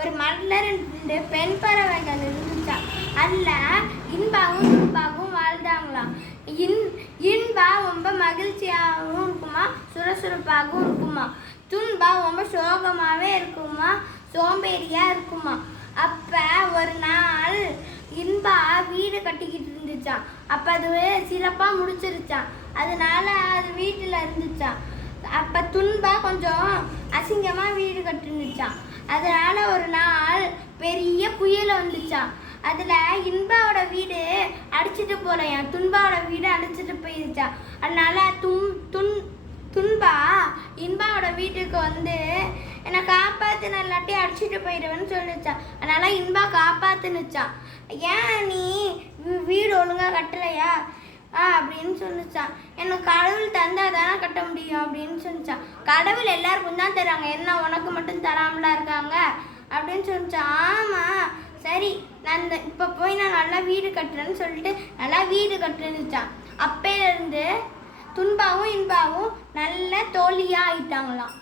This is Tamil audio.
ஒரு மலர் 2 பெண் பறவைகள் இருந்துச்சாம். அதில் இன்பாவும் துன்பாவும் வாழ்ந்தாங்களாம். இன்பா ரொம்ப மகிழ்ச்சியாகவும் இருக்குமா, சுறுசுறுப்பாகவும் இருக்குமா. துன்பா ரொம்ப சோகமாகவே இருக்குமா, சோம்பேறியாக இருக்குமா. அப்போ ஒரு நாள் இன்பா வீடு கட்டிக்கிட்டு இருந்துச்சான். அப்போ அது சிறப்பாக முடிச்சிருச்சான். அதனால அது வீட்டில் இருந்துச்சான். அப்போ துன்பா கொஞ்சம் அசிங்கமாக வீடு கட்டிருந்துச்சான். அதனால ஒரு நாள் பெரிய புயல் வந்துச்சான். அதில் இன்பாவோட வீடு அடிச்சுட்டு போலையான், துன்பாவோட வீடு அடிச்சுட்டு போயிருச்சான். அதனால துன்பா இன்பாவோட வீட்டுக்கு வந்து என்னை காப்பாற்றின இல்லாட்டி அடிச்சுட்டு போயிடுவேன்னு சொல்லிச்சான். அதனால இன்பா காப்பாற்றுனுச்சான். ஏன் நீ வீடு ஒழுங்காக கட்டலையா அப்படின்னு சொல்லிச்சான். எனக்கு கடவுள் தந்தால் தானே கட்ட முடியும் அப்படின்னு சொல்லிச்சான். கடவுள் எல்லாருக்கும் தான் தராங்க, என்ன உனக்கு மட்டும் தராமலாம் இருக்காங்க அப்படின்னு சொல்லிச்சான். ஆமாம் சரி, நான் இப்போ போய் நான் நல்லா வீடு கட்டுறேன்னு சொல்லிட்டு நல்லா வீடு கட்டுனுச்சான். அப்பையிலேருந்து துன்பாவும் இன்பாவும் நல்ல தோழியாக ஆயிட்டாங்களாம்.